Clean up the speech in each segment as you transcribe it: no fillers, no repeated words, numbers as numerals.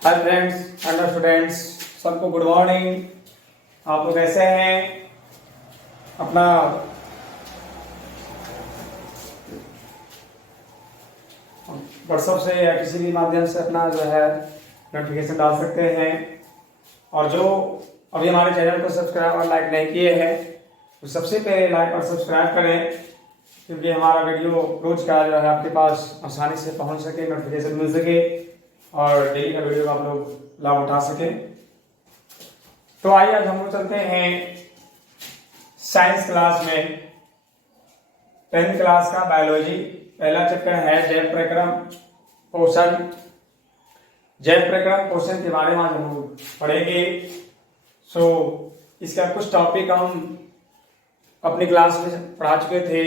Hi friends, hello students, सबको good morning. आप लोग कैसे हैं? अपना व्हाट्सएप से या किसी भी माध्यम से अपना जो है नोटिफिकेशन डाल सकते हैं। और जो अभी हमारे चैनल को सब्सक्राइब और लाइक नहीं किए हैं तो सबसे पहले लाइक और सब्सक्राइब करें, क्योंकि हमारा वीडियो रोज का जो है आपके पास आसानी से पहुंच सके, नोटिफिकेशन मिल सके और डेली का वीडियो का आप लोग लाभ उठा सकें। तो आइए आज हम लोग चलते हैं साइंस क्लास में 10th क्लास का बायोलॉजी। पहला चैप्टर है जैव प्रक्रम पोषण। जैव प्रक्रम पोषण के बारे में आज हम लोग पढ़ेंगे। इसका कुछ टॉपिक हम अपनी क्लास में पढ़ा चुके थे,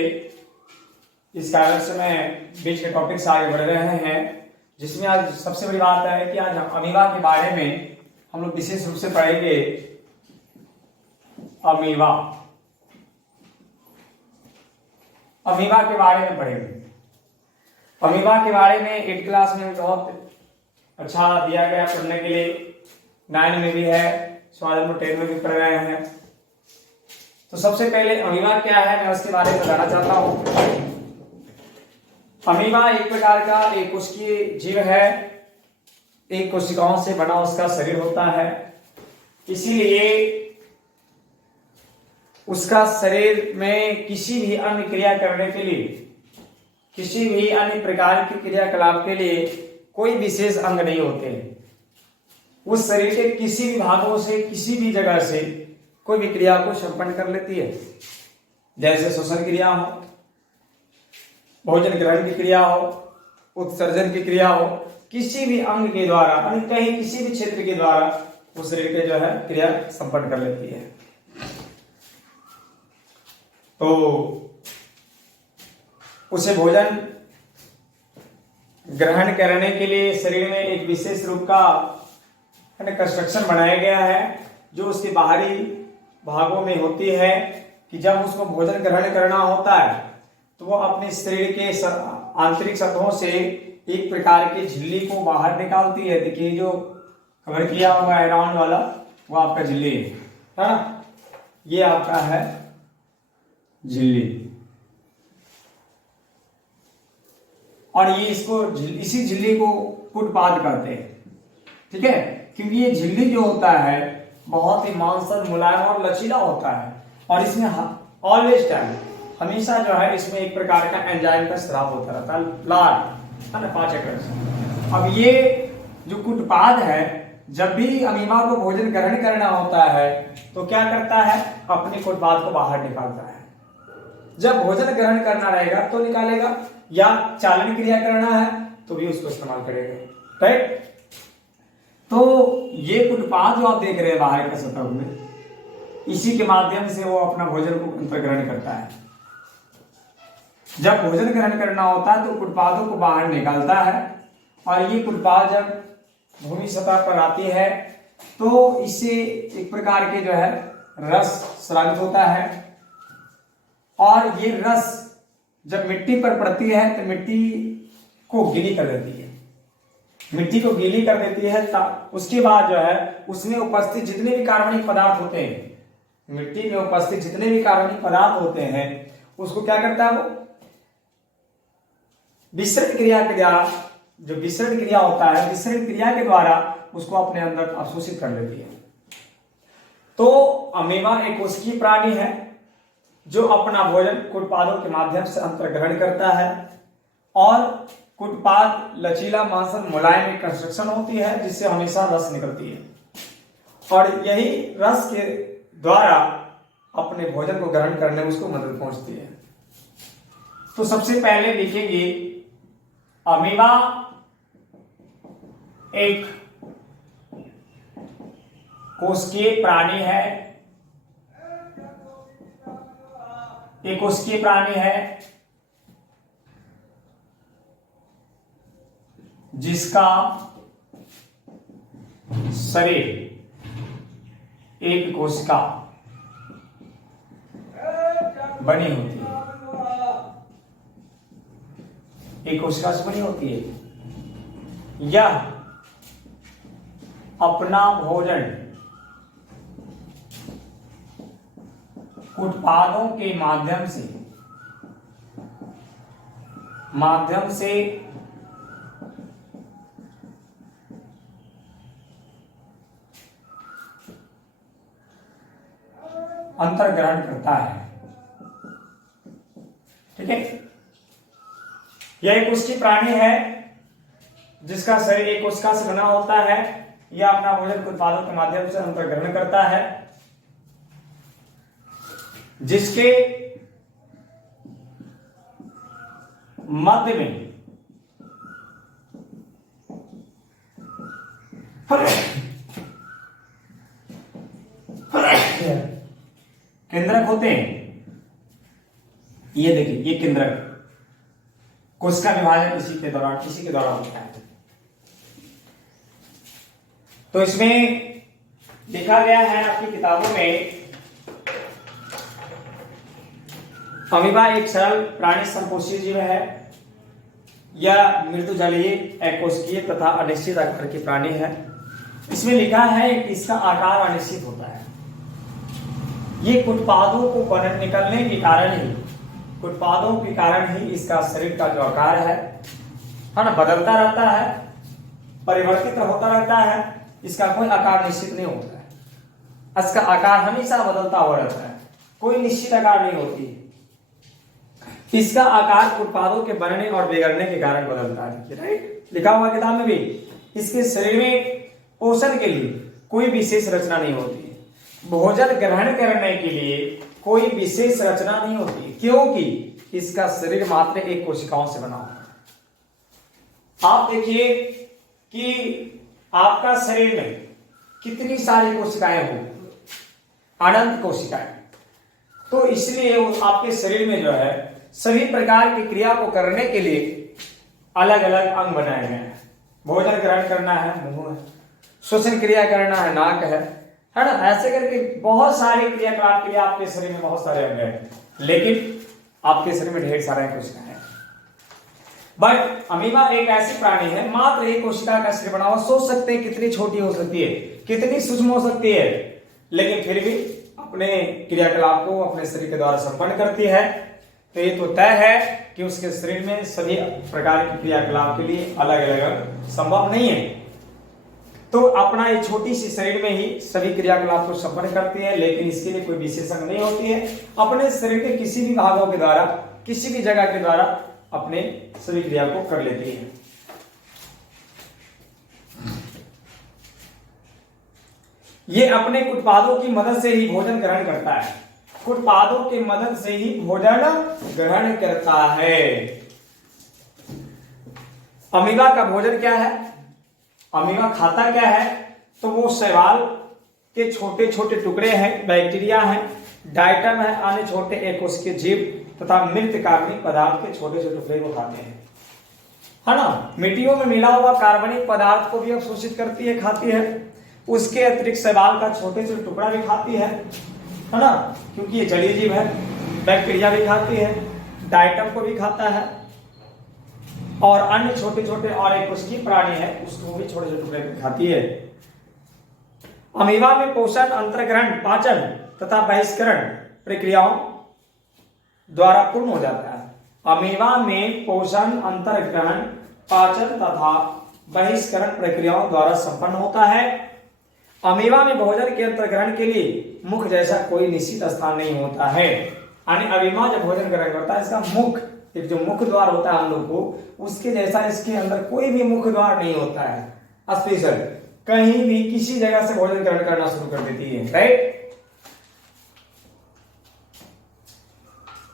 इस कारण से मैं बीच के टॉपिक से आगे बढ़ रहे हैं, जिसमें आज सबसे बड़ी बात है कि आज अमीबा के बारे में हम लोग विशेष रूप से पढ़ेंगे। अमीबा के बारे में पढ़ेंगे। अमीबा के बारे में 8th क्लास में बहुत अच्छा दिया गया पढ़ने के लिए, 9 में भी है, स्वाद में 10 में भी पढ़ रहे हैं। तो सबसे पहले अमीबा क्या है मैं उसके बारे में बताना चाहता हूँ। अमीबा एक प्रकार का एक कोशिकीय जीव है, एक कोशिकाओं से बना उसका शरीर होता है, इसीलिए उसका शरीर में किसी भी अन्य क्रिया करने के लिए, किसी भी अन्य प्रकार के क्रियाकलाप के लिए कोई विशेष अंग नहीं होते। उस शरीर के किसी भी भागों से, किसी भी जगह से कोई भी क्रिया को संपन्न कर लेती है, जैसे श्वसन क्रिया हो, भोजन ग्रहण की क्रिया हो, उत्सर्जन की क्रिया हो, किसी भी अंग के द्वारा, कहीं किसी भी क्षेत्र के द्वारा उस शरीर के जो है क्रिया संपन्न कर लेती है। तो उसे भोजन ग्रहण करने के लिए शरीर में एक विशेष रूप का कंस्ट्रक्शन बनाया गया है, जो उसके बाहरी भागों में होती है कि जब उसको भोजन ग्रहण करना होता है तो वो अपने शरीर के आंतरिक सतहों से एक प्रकार की झिल्ली को बाहर निकालती है। देखिए जो कवर किया हुआ है राउंड वाला, वो आपका झिल्ली है ना, ये आपका है झिल्ली। और ये इसी झिल्ली को कुटपाद कहते हैं, ठीक है, क्योंकि ये झिल्ली जो होता है बहुत ही मांसल, मुलायम और लचीला होता है, और इसमें ऑलवेज टाइम हमेशा जो है इसमें एक प्रकार का एंजाइम का स्राव होता रहता है, लार है ना, पाचक। अब ये जो कुटपाद है, जब भी अमीबा को भोजन ग्रहण करना होता है तो क्या करता है, अपने कुटपाद को बाहर निकालता है। जब भोजन ग्रहण करना रहेगा तो निकालेगा, या चालन क्रिया करना है तो भी उसको इस्तेमाल करेगा, राइट। तो ये कुटपाद जो आप देख रहे हैं बाहर का सतह में, इसी के माध्यम से वो अपना भोजन को अंतर्ग्रहण करता है। जब भोजन ग्रहण करना होता है तो कुटपादों को बाहर निकालता है, और ये कुटपाद जब भूमि सतह पर आती है तो इससे एक प्रकार के जो है रस स्रावित होता है, और ये रस जब मिट्टी पर पड़ती है तो मिट्टी को गीली कर देती है, मिट्टी को गीली कर देती है। उसके बाद जो है उसमें उपस्थित जितने भी कार्बनिक पदार्थ होते हैं, मिट्टी में उपस्थित जितने भी कार्बनिक पदार्थ होते हैं, उसको क्या करता है, वो विसरण क्रिया के द्वारा, जो विसरण क्रिया होता है, विसरण क्रिया के द्वारा उसको अपने अंदर अवशोषित कर लेती है। तो अमीबा एक कोशिकीय प्राणी है जो अपना भोजन कुटपादों के माध्यम से अंतर्ग्रहण करता है, और कुटपाद लचीला, मांसल, मुलायम एक कंस्ट्रक्शन होती है जिससे हमेशा रस निकलती है, और यही रस के द्वारा अपने भोजन को ग्रहण करने में उसको मदद पहुंचती है। तो सबसे पहले देखेंगे, अमीबा एक कोशिकीय प्राणी है, एक कोशिकीय प्राणी है जिसका शरीर एक कोशिका बनी होती है, एक कोशिका से बनी होती है। यह अपना भोजन उत्पादों के माध्यम से अंतर्ग्रहण करता है। ठीक है, यह एक कोशिकीय प्राणी है जिसका शरीर एक कोशिका से बना होता है। यह अपना भोजन उत्पादों के माध्यम से अंतर्ग्रहण करता है, जिसके मध्य में केंद्रक होते हैं। ये देखिए, ये केंद्रक कोशिका विभाजन इसी के द्वारा होता है। तो इसमें लिखा गया है आपकी किताबों में, अमीबा एक सरल प्राणी संपोषी जीव है। यह मृदुजलीय, अकोशिकीय तथा अनिश्चित आकार की प्राणी है। इसमें लिखा है कि इसका आकार अनिश्चित होता है। ये उत्पादों को निकलने के कारण ही इसका शरीर का जो आकार है ना, बदलता रहता है, परिवर्तित होता रहता है। इसका कोई आकार निश्चित नहीं होता है। इसका आकार हमेशा बदलता हुआ रहता है, कोई निश्चित आकार नहीं होती है। इसका आकार उत्पादों के बनने और बिगड़ने के कारण बदलता है। राइट, लिखा हुआ किताब में भी। इसके शरीर में पोषण के लिए कोई विशेष रचना नहीं होती है। भोजन ग्रहण करने के लिए कोई विशेष रचना नहीं होती, क्योंकि इसका शरीर मात्र एक कोशिकाओं से बना होता है। आप देखिए कि आपका शरीर में कितनी सारी कोशिकाएं होंगी, अनंत कोशिकाएं। तो इसलिए आपके शरीर में जो है सभी प्रकार की क्रिया को करने के लिए अलग अलग अंग बनाए गए हैं। भोजन ग्रहण करना है मुंह है, श्वसन क्रिया करना है नाक है ना। ऐसे करके बहुत सारी क्रियाकलाप के लिए आपके शरीर में बहुत सारे अंग हैं, लेकिन आपके शरीर में ढेर सारे कोशिकाएं हैं। बट अमीबा एक ऐसी प्राणी है, मात्र एक कोशिका का शरीर बना हुआ। सोच सकते हैं कितनी छोटी हो सकती है, कितनी सूक्ष्म हो सकती है, लेकिन फिर भी अपने क्रियाकलाप को अपने शरीर के द्वारा संपन्न करती है। तो ये तो तय है कि उसके शरीर में सभी प्रकार के क्रियाकलाप के लिए अलग अलग संभव नहीं है। तो अपना ये छोटी सी शरीर में ही सभी क्रियाकलाप को संपन्न करती है, लेकिन इसके लिए कोई विशेष अंग नहीं होती है। अपने शरीर के किसी भी भागों के द्वारा, किसी भी जगह के द्वारा अपने सभी क्रिया को कर लेती है। ये अपने उत्पादों की मदद से ही भोजन ग्रहण करता है। उत्पादों की मदद से ही भोजन ग्रहण करता है। अमीबा का भोजन क्या है? अमीबा खाता क्या है? तो वो शैवाल के छोटे छोटे टुकड़े हैं, बैक्टीरिया है, डायटम है, अन्य छोटे एकोशिकीय जीव तथा मृत कार्बनिक पदार्थ के छोटे छोटे टुकड़े को खाते हैं, है ना। मिट्टियों में मिला हुआ कार्बनिक पदार्थ को भी अवशोषित करती है, खाती है। उसके अतिरिक्त शैवाल का छोटे छोटे टुकड़ा भी खाती है ना, क्योंकि ये जलीय जीव है। बैक्टीरिया भी खाती है, डायटम को भी खाता है, और अन्य छोटे छोटे और एक उसकी प्राणी है उसको भी छोटे छोटे टुकड़े खाती है। अमीबा में पोषण, अंतर्ग्रहण, पाचन तथा बहिष्करण प्रक्रियाओं द्वारा पूर्ण हो जाता है। अमीबा में पोषण, अंतर्ग्रहण, पाचन तथा बहिष्करण प्रक्रियाओं द्वारा संपन्न होता है। अमीबा में भोजन के अंतर्ग्रहण के लिए मुख जैसा कोई निश्चित स्थान नहीं होता है। यानी अमीबा जब भोजन ग्रहण करता है, इसका मुख, एक जो मुख द्वार होता है हम लोग को, उसके जैसा इसके अंदर कोई भी मुख द्वार नहीं होता है स्पेशल। कहीं भी किसी जगह से भोजन ग्रहण करना शुरू कर देती है, राइट।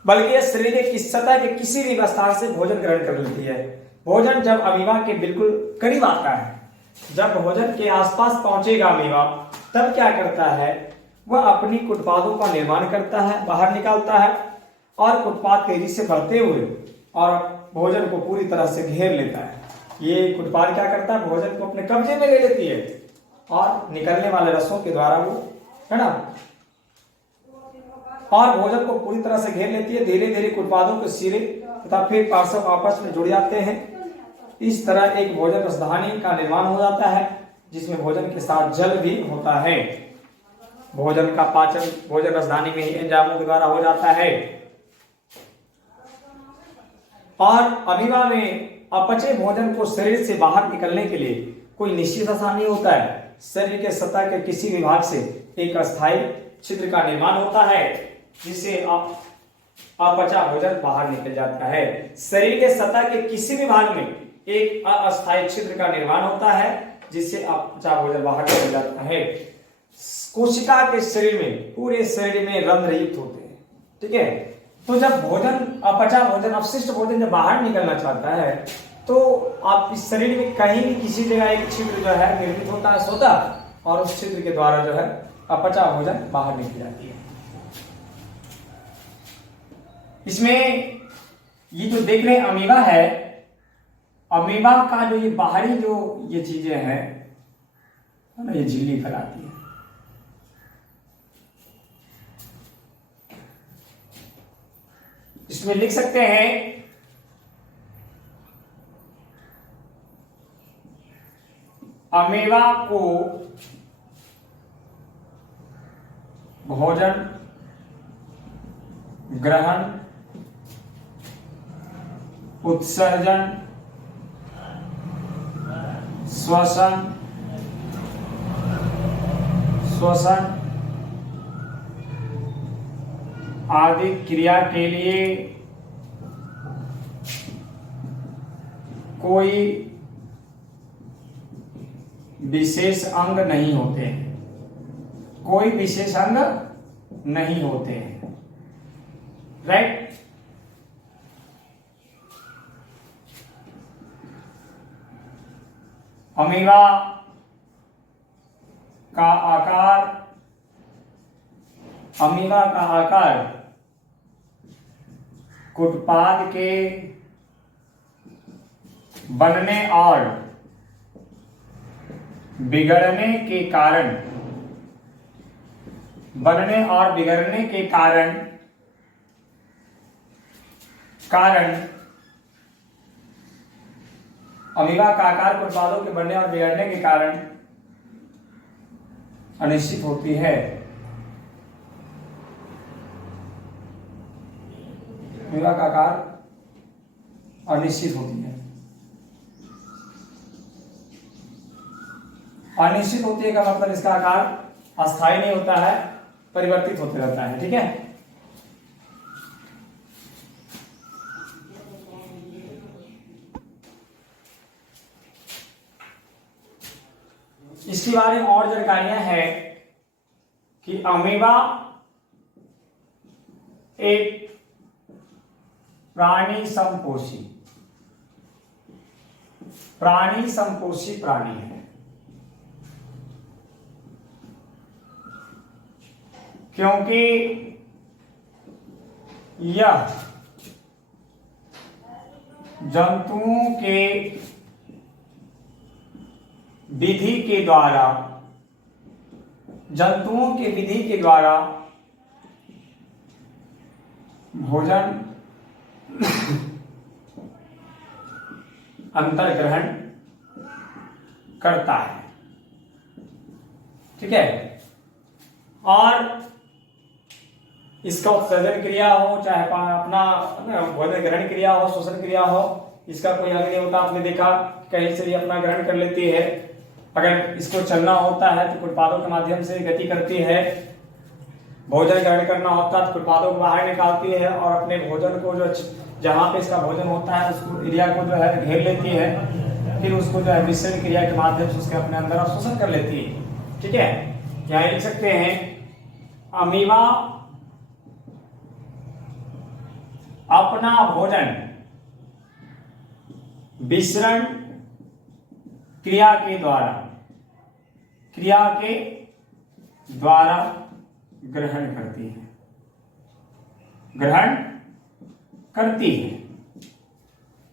बल्कि यह शरीर के सतह के किसी भी विस्तार से भोजन ग्रहण कर लेती है। भोजन जब अमीबा के बिल्कुल करीब आता है, जब भोजन के आसपास पहुंचेगा अमीबा, तब क्या करता है, वह अपनी उत्पादों का निर्माण करता है, बाहर निकालता है, और उत्पाद तेजी से बढ़ते हुए और भोजन को पूरी तरह से घेर लेता है। ये उत्पाद क्या करता है, भोजन को अपने कब्जे में ले लेती है और निकलने वाले रसों के द्वारा वो, है ना, और भोजन को पूरी तरह से घेर लेती है। धीरे धीरे उत्पादों के सिरे तथा फिर पार्श्व आपस में जुड़ जाते हैं। इस तरह एक भोजन रसधानी का निर्माण हो जाता है। जिसमें भोजन के साथ जल भी होता है। भोजन का पाचन भोजन रसदानी में ही एंजाइमों के द्वारा हो जाता है। और अमीबा में अपचे भोजन को शरीर से बाहर निकलने के लिए कोई निश्चित रास्ता नहीं होता है। शरीर के सतह के किसी भी भाग से एक अस्थायी छिद्र का निर्माण होता है, जिससे अपचा भोजन बाहर निकल जाता है। शरीर के सतह के किसी भी भाग में एक अस्थायी छिद्र का निर्माण होता है, जिससे अपचा भोजन बाहर निकल जाता है। कोशिका के शरीर में, पूरे शरीर में रंध्र युक्त होते हैं। ठीक है, तो जब भोजन अपचा भोजन अपशिष्ट भोजन जब बाहर निकलना चाहता है तो आप इस शरीर में कहीं भी किसी जगह एक छिद्र जो है निर्मित होता है स्वतः, और उस छिद्र के द्वारा जो है अपचा भोजन बाहर निकल जाती है। इसमें ये जो देख रहे हैं अमीबा है, अमीबा का जो ये बाहरी जो ये चीजें हैं ना, ये झिल्ली फैलाती है। इसमें लिख सकते हैं अमीबा को भोजन ग्रहण, उत्सर्जन, श्वसन आदि क्रिया के लिए कोई विशेष अंग नहीं होते हैं। कोई विशेष अंग नहीं होते हैं। राइट। अमीबा का आकार, अमीबा का आकार कुटपाद के बनने और बिगड़ने के कारण, बनने और बिगड़ने के कारण अमीबा का आकार कुटपादों के बनने और बिगड़ने के कारण अनिश्चित होती है। अमीबा का आकार अनिश्चित होती है। अनिश्चित होती है का मतलब इसका आकार अस्थायी नहीं होता है, परिवर्तित होते रहता है। ठीक है, इसके बारे में और जानकारियां हैं कि अमीबा एक प्राणी संपोषी प्राणी है। क्योंकि यह जंतुओं के विधि के द्वारा भोजन अंतर्ग्रहण करता है। ठीक है, और इसका उत्सर्जन क्रिया हो, चाहे अपना भोजन ग्रहण क्रिया हो, शोषण क्रिया हो, इसका कोई अंग नहीं होता। आपने देखा कहीं से भी अपना ग्रहण कर लेती है। अगर इसको चलना होता है तो कुटपादों के माध्यम से गति करती है। भोजन ग्रहण करना होता है तो कुटपादों को बाहर निकालती है और अपने भोजन को जो जहां पे इसका भोजन होता है उसको एरिया को जो है घेर लेती है, फिर उसको जो है मिश्रण क्रिया के माध्यम से उसके अपने अंदर अवशोषण कर लेती है। ठीक है, यहाँ लिख सकते हैं अमीबा अपना भोजन विसरण क्रिया के द्वारा ग्रहण करती है।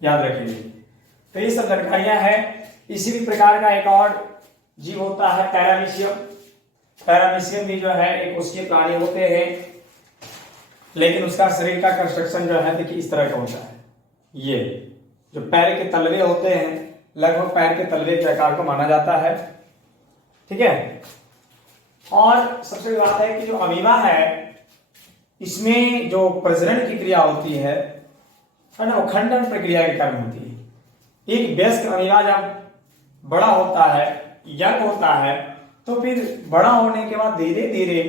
याद रखिए। तो ये सब जानकारियां हैं। इसी भी प्रकार का एक और जीव होता है पैरामीशियम। पैरामीशियम भी जो है एक कोशिकीय प्राणी होते हैं, लेकिन उसका शरीर का कंस्ट्रक्शन जो है देखिए इस तरह का होता है। ये जो पैर के तलवे होते हैं, लगभग पैर के तलवे के आकार को माना जाता है। ठीक है। और सबसे बड़ी बात है कि जो अमीबा है इसमें जो प्रजनन की क्रिया होती है ना, वो खंडन प्रक्रिया के कारण होती है। एक वयस्क अमीबा जब बड़ा होता है, यंग होता है, तो फिर बड़ा होने के बाद धीरे धीरे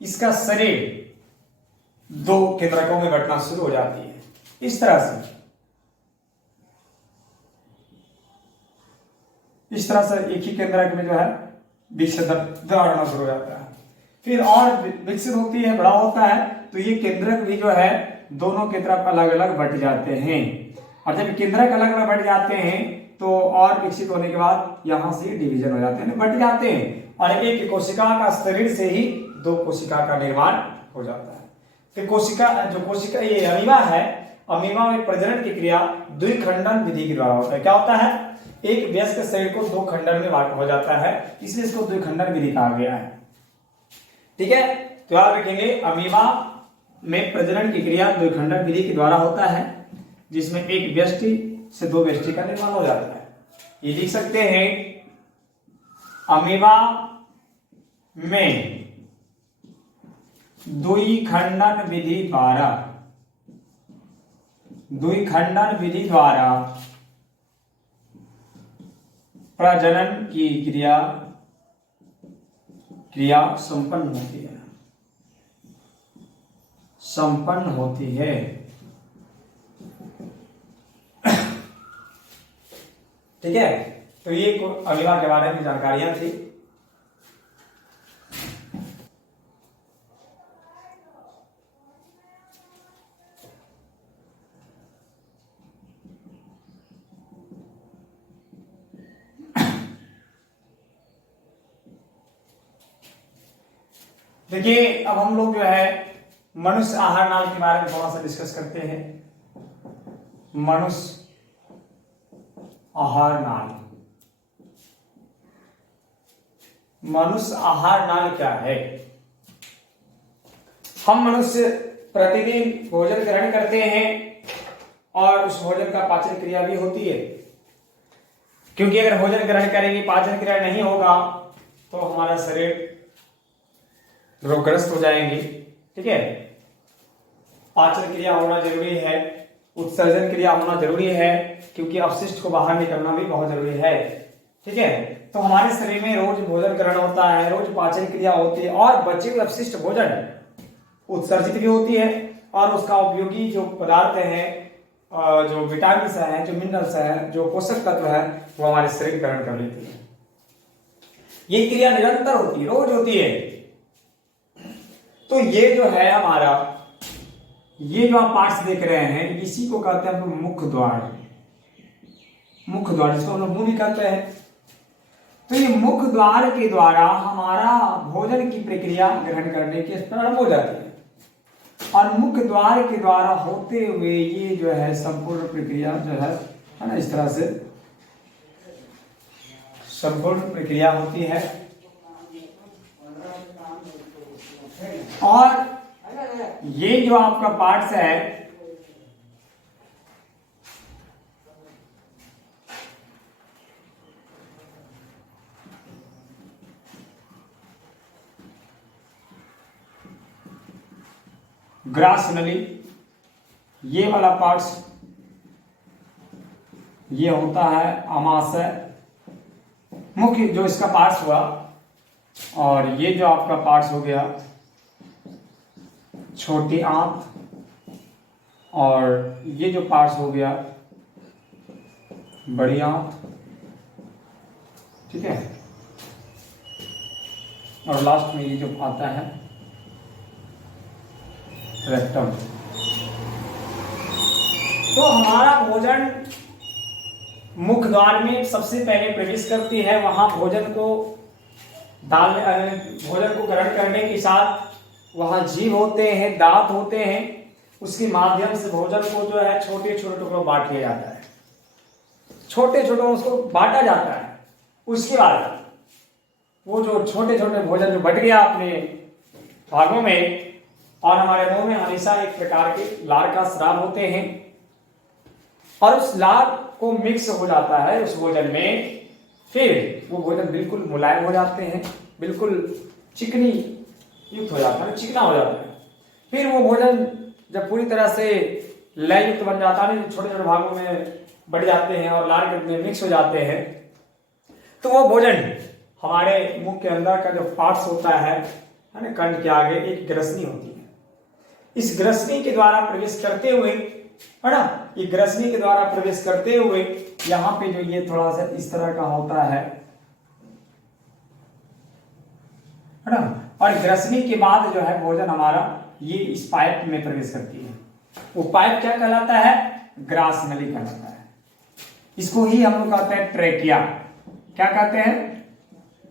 इसका शरीर दो केंद्रकों में बंटना शुरू हो जाती है। इस तरह से एक ही केंद्रक में जो है दौड़ना शुरू हो जाता है। फिर और विकसित होती है, बड़ा होता है, तो ये केंद्रक भी जो है दोनों की तरफ अलग अलग बट जाते हैं। और जब केंद्रक अलग अलग बट जाते हैं तो और विकसित होने के बाद यहां से डिवीजन हो जाते हैं, बट जाते हैं, और एक कोशिका का शरीर से ही दो कोशिका का निर्माण हो जाता है। फिर कोशिका ये अमीबा है, अमीबा में प्रजनन की क्रिया द्विखंडन विधि के द्वारा होता है। क्या होता है? एक वयस्क शरीर को दो खंडन में हो जाता है, इसलिए इसको द्विखंडन विधि कहा गया है। ठीक है, तो याद रखेंगे अमीबा में प्रजनन की क्रिया द्विखंडन विधि के द्वारा होता है, जिसमें एक व्यष्टि से दो व्यष्टि का निर्माण हो जाता है। ये लिख सकते हैं अमीबा में द्विखंडन विधि द्वारा प्रजनन की क्रिया संपन्न होती है। ठीक है, तो ये अमीबा के बारे में जानकारियां थी। देखिए, अब हम लोग जो है मनुष्य आहार नाल के बारे में थोड़ा सा डिस्कस करते हैं। मनुष्य आहार नाल क्या है? हम मनुष्य प्रतिदिन भोजन ग्रहण करते हैं और उस भोजन का पाचन क्रिया भी होती है, क्योंकि अगर भोजन ग्रहण करेंगे, पाचन क्रिया नहीं होगा तो हमारा शरीर रोगग्रस्त हो जाएंगे। ठीक है, पाचन क्रिया होना जरूरी है, उत्सर्जन क्रिया होना जरूरी है, क्योंकि अपशिष्ट को बाहर निकलना भी बहुत जरूरी है। ठीक है, तो हमारे शरीर में रोज भोजन ग्रहण होता है, रोज पाचन क्रिया होती है, और बचे हुए अपशिष्ट भोजन उत्सर्जित भी होती है, और उसका उपयोगी जो पदार्थ हैं, जो विटामिन है, जो मिनरल्स है, जो पोषक तत्व है, वो हमारे शरीर ग्रहण कर लेती है। ये क्रिया निरंतर होती है, रोज होती है। तो ये जो है हमारा, ये जो आप पार्ट्स देख रहे हैं, इसी को कहते हैं हम लोग मुख द्वार, जिसको हम लोग मुंह भी कहते हैं। तो ये मुख द्वार के द्वारा हमारा भोजन की प्रक्रिया ग्रहण करने की प्रारंभ हो जाती है, और मुख द्वार के द्वारा होते हुए ये जो है संपूर्ण प्रक्रिया जो है ना, इस तरह से संपूर्ण प्रक्रिया होती है। और ये जो आपका पार्ट्स है, ग्रास नली, ये वाला पार्ट्स ये होता है आमाशय, मुख्य जो इसका पार्ट्स हुआ। और ये जो आपका पार्ट्स हो गया छोटी आंत, और ये जो पार्ट्स हो गया बड़ी आंत। ठीक है, और लास्ट में ये जो आता है रेक्टम। तो हमारा भोजन मुख द्वार में सबसे पहले प्रवेश करती है, वहां भोजन को ग्रहण करने के साथ वहां जीभ होते हैं, दांत होते हैं, उसके माध्यम से भोजन को जो है छोटे छोटे टुकड़ों बांट लिया जाता है, छोटे छोटे उसको बांटा जाता है। उसके बाद वो जो छोटे छोटे भोजन जो बट गया अपने भागों में, और हमारे मुंह में हमेशा एक प्रकार के लार का स्राव होते हैं, और उस लार को मिक्स हो जाता है उस भोजन में, फिर वो भोजन बिल्कुल मुलायम हो जाते हैं, बिल्कुल चिकनी युक्त हो जाता है, चिकना हो जाता है। फिर वो भोजन जब पूरी तरह से लय युक्त बन जाता है, छोटे छोटे भागों में बढ़ जाते हैं और लार में मिक्स हो जाते हैं, तो वो भोजन हमारे मुंह के अंदर का जो पार्ट्स होता है ना, कंठ के आगे एक ग्रसनी होती है। इस ग्रसनी के द्वारा प्रवेश करते हुए, है ना, ये ग्रसनी के द्वारा प्रवेश करते हुए यहाँ पे जो ये थोड़ा सा इस तरह का होता है ना, और ग्रसनी के बाद जो है भोजन हमारा ये इस पाइप में प्रवेश करती है। वो पाइप क्या कहलाता है? ग्रास नली कहलाता है। इसको ही हम लोग कहते हैं ट्रेकिया। क्या कहते हैं?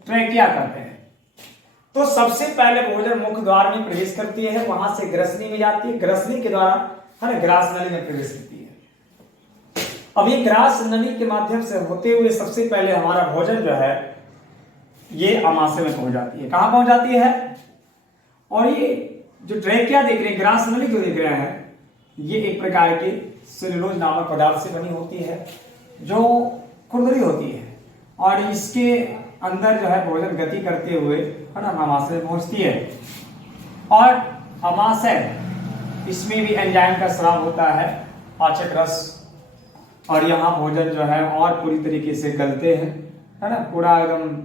ट्रेकिया कहते हैं। तो सबसे पहले भोजन मुख द्वार में प्रवेश करती है, वहां से ग्रसनी में जाती है, ग्रसनी के द्वारा है ना ग्रास नली में प्रवेश करती है। अब ये ग्रास नली के माध्यम से होते हुए सबसे पहले हमारा भोजन जो है ये आमाशय में पहुंच जाती है। कहां पहुंच जाती है? और ये जो ट्रेकिया देख रहे हैं, ग्रास नली जो देख रहे हैं, ये एक प्रकार की सेलुलोज नामक पदार्थ से बनी होती है जो खुरदरी होती है, और इसके अंदर जो है भोजन गति करते हुए है ना आमाशय में पहुंचती है। और आमाशय, इसमें भी एंजाइम का स्राव होता है, पाचक रस, और यहाँ भोजन जो है और पूरी तरीके से गलते हैं, है ना, पूरा एकदम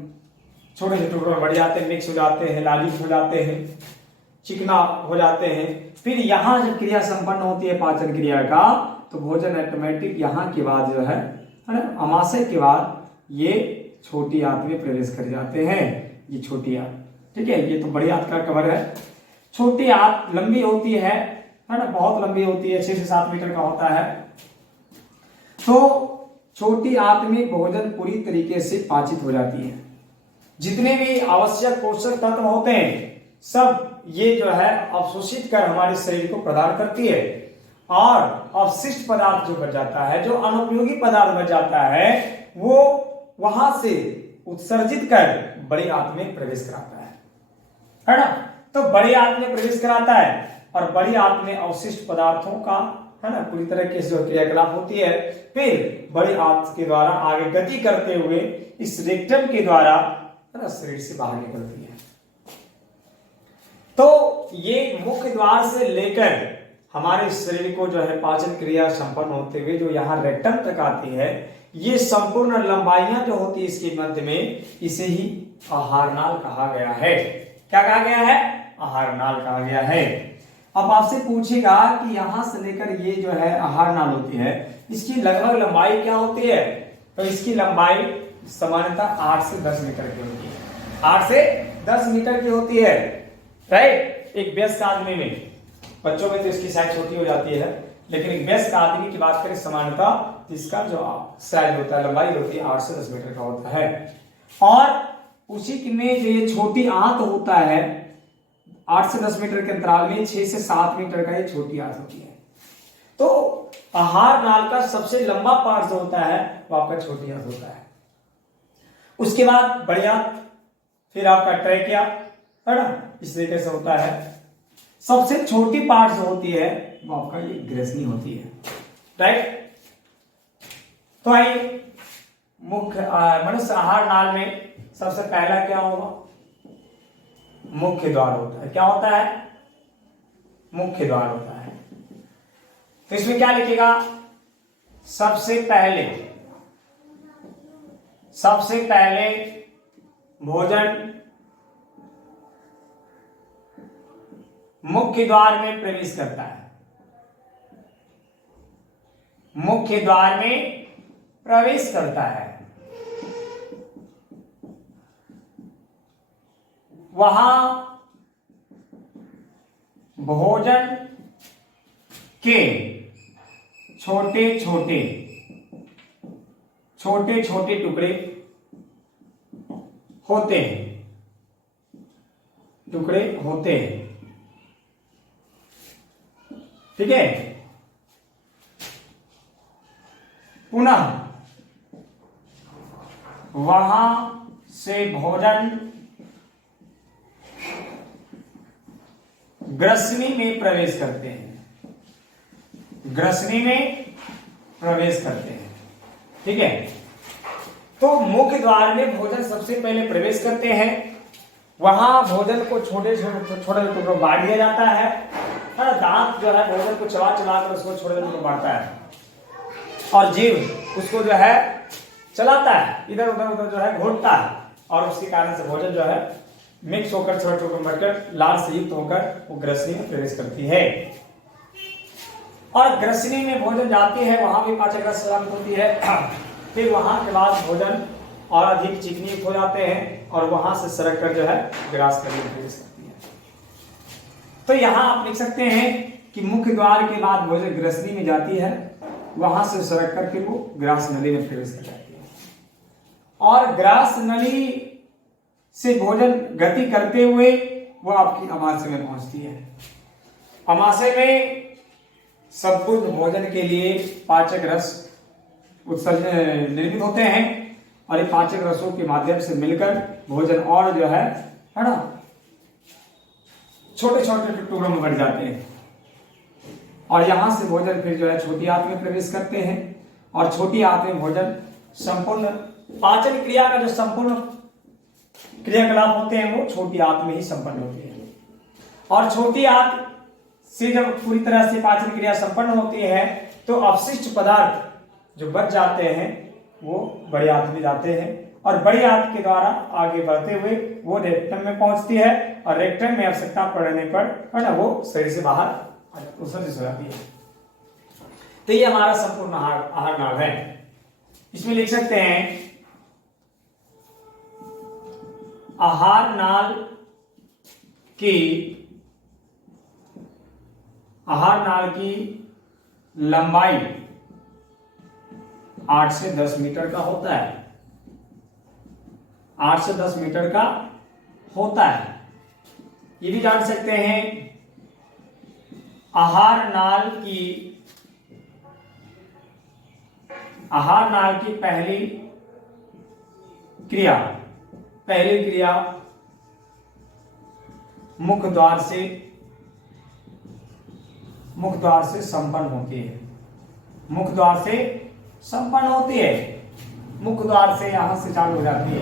छोटे छोटे टुकड़ों में बढ़ जाते हैं, मिक्स हो जाते हैं, लालिश हो जाते हैं, चिकना हो जाते हैं। फिर यहाँ जब क्रिया संपन्न होती है पाचन क्रिया का, तो भोजन ऑटोमेटिक यहाँ के बाद जो है ना आमाशय के बाद ये छोटी आंत में प्रवेश कर जाते हैं। ये छोटी आंत, ठीक है, ये तो बड़ी आंत का कवर है। छोटी आंत लंबी होती है ना, बहुत लंबी होती है, 6 से 7 मीटर का होता है। तो छोटी आंत में भोजन पूरी तरीके से पाचित हो जाती है। जितने भी आवश्यक पोषक तत्व होते हैं सब ये जो है अवशोषित कर हमारे शरीर को प्रदान करती है, और अवशिष्ट पदार्थ जो बच जाता है, जो अनुपयोगी पदार्थ बच जाता है, वो वहां से उत्सर्जित कर बड़ी आंत में प्रवेश कराता है ना। तो बड़ी आंत में प्रवेश कराता है, और बड़ी आंत में अवशिष्ट पदार्थों का है ना पूरी तरह की जो क्रियाकलाप होती है, फिर बड़ी आंत के द्वारा आगे गति करते हुए इस रेक्टम के द्वारा है ना शरीर से बाहर निकलती है। तो ये मुख्य द्वार से लेकर हमारे शरीर को जो है पाचन क्रिया संपन्न होते हुए जो यहाँ रेक्टम तक आती है, ये संपूर्ण लंबाइयां जो होती है इसके मध्य में, इसे ही आहार नाल कहा गया है। क्या कहा गया है? आहार नाल कहा गया है। अब आपसे पूछेगा कि यहां से लेकर ये जो है आहार नाल होती है, इसकी लगभग लंबाई क्या होती है? तो इसकी लंबाई सामान्यतः 8 से 10 मीटर की होती है। 8 से 10 मीटर की होती है, राइट। एक वयस्क आदमी में, बच्चों में तो इसकी साइज छोटी हो जाती है, लेकिन एक वयस्क आदमी की बात करें सामान्यतः इसका जो साइज होता है, लंबाई होती है 8 से 10 मीटर का होता है। और उसी में जो ये छोटी आंत होता है, 8 से 10 मीटर के अंतराल में 6 से 7 मीटर का ये छोटी आंत होती है। तो आहार नाल का सबसे लंबा पार्ट जो होता है वो आपका छोटी आंत होता है। उसके बाद बड़ी आंत, फिर आपका ट्रेकिया, है ना, इस तरीके से होता है। सबसे छोटी पार्ट जो होती है वो आपका ये ग्रसनी होती है, राइट। तो आइए मुख्य मनुष्य आहार नाल में सबसे पहला क्या होगा? मुख्य द्वार होता है। क्या होता है? मुख्य द्वार होता है। तो इसमें क्या लिखेगा? सबसे पहले भोजन मुख्य द्वार में प्रवेश करता है। मुख्य द्वार में प्रवेश करता है, वहां भोजन के छोटे छोटे टुकड़े होते हैं, ठीक है। पुनः वहां से भोजन ग्रसनी में प्रवेश करते हैं, ठीक है। तो मुख्य द्वार में भोजन सबसे पहले प्रवेश करते हैं, वहां भोजन को छोटे छोटे टुकड़ों बांट दिया जाता है। दांत जो है भोजन को चबा चबा कर उसको छोटे टुकड़ों बांटता है, और जीभ उसको जो है चलाता है, इधर उधर जो है घोटता है, और उसके कारण से भोजन जो है मिक्स होकर छोटे टुकड़ों बढ़कर लाल से युक्त होकर वो ग्रसनी में प्रवेश करती है। और ग्रसनी में भोजन जाती है, वहां भी पाचक रस स्रावित होती है। फिर वहां के बाद भोजन और अधिक चिकनी हो जाते हैं, और वहां से सरक कर जो है ग्रास नली में प्रवेश करती है। तो यहाँ आप लिख सकते हैं कि मुख्य द्वार के बाद भोजन ग्रसनी में जाती है, वहां से सरक कर फिर वो ग्रास नली में प्रवेश कर जाती है, और ग्रास नली से भोजन गति करते हुए वो आपकी अमाशय में पहुंचती है। अमाशय में संपूर्ण भोजन के लिए पाचक रस उत्सर्जन निर्मित होते हैं, और ये पाचक रसों के माध्यम से मिलकर भोजन और जो है ना छोटे छोटे टुकड़ों में बढ़ जाते हैं, और यहां से भोजन फिर जो है छोटी आंत में प्रवेश करते हैं, और छोटी आंत में भोजन संपूर्ण पाचन क्रिया का जो संपूर्ण क्रियाकलाप होते हैं वो छोटी आंत में ही संपन्न होते हैं। और छोटी आंत से जब पूरी तरह से पाचन क्रिया संपन्न होती है तो अवशिष्ट पदार्थ जो बच जाते हैं वो बड़ी आंत में जाते हैं, और बड़ी आंत के द्वारा आगे बढ़ते हुए वो रेक्टम में पहुंचती है, और रेक्टम में आवश्यकता पड़ने पर है ना वो शरीर से बाहर उत्सर्जित हो जाती है। तो ये हमारा संपूर्ण आहार नाल है। इसमें लिख सकते हैं आहार नाल की लंबाई 8 से 10 मीटर का होता है। 8 से 10 मीटर का होता है। ये भी जान सकते हैं आहार नाल की पहली क्रिया मुख्य द्वार से संपन्न होती है। मुख्य द्वार से संपन्न होती है, मुख्य द्वार से यहां से चालू हो जाती है।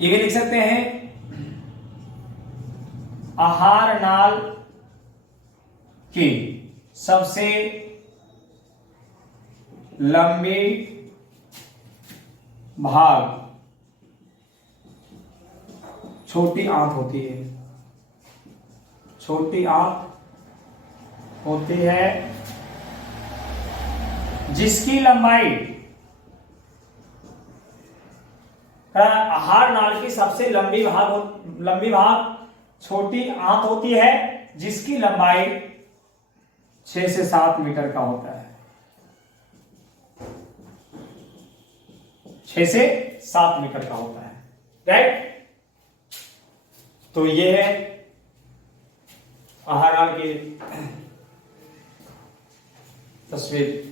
ये भी लिख सकते हैं आहार नाल की सबसे लंबी भाग छोटी आंत होती है। छोटी आंत होती है जिसकी लंबाई आहार नाल की सबसे लंबी भाग छोटी आंत होती है, जिसकी लंबाई 6 से 7 मीटर का होता है। 6 से 7 मीटर का होता है, राइट। तो ये है आहार नाल की तस्वीर।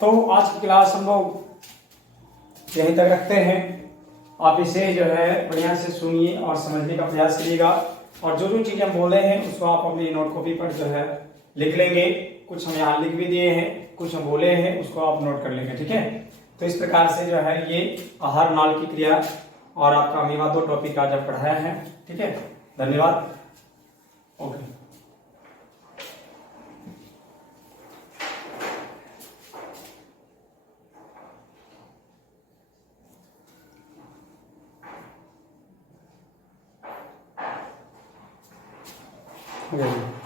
तो आज की क्लास हम लोग यहीं तक रखते हैं। आप इसे जो है बढ़िया से सुनिए और समझने का प्रयास करिएगा, और जो चीज़ हम बोले हैं उसको आप अपनी नोट कॉपी पर जो है लिख लेंगे। कुछ हम यहाँ लिख भी दिए हैं, कुछ हम बोले हैं उसको आप नोट कर लेंगे, ठीक है। तो इस प्रकार से जो है ये आहार नाल की क्रिया और आपका अमीवा 2 टॉपिक आज आप पढ़ाया है, ठीक है। धन्यवाद। ओके। Yeah.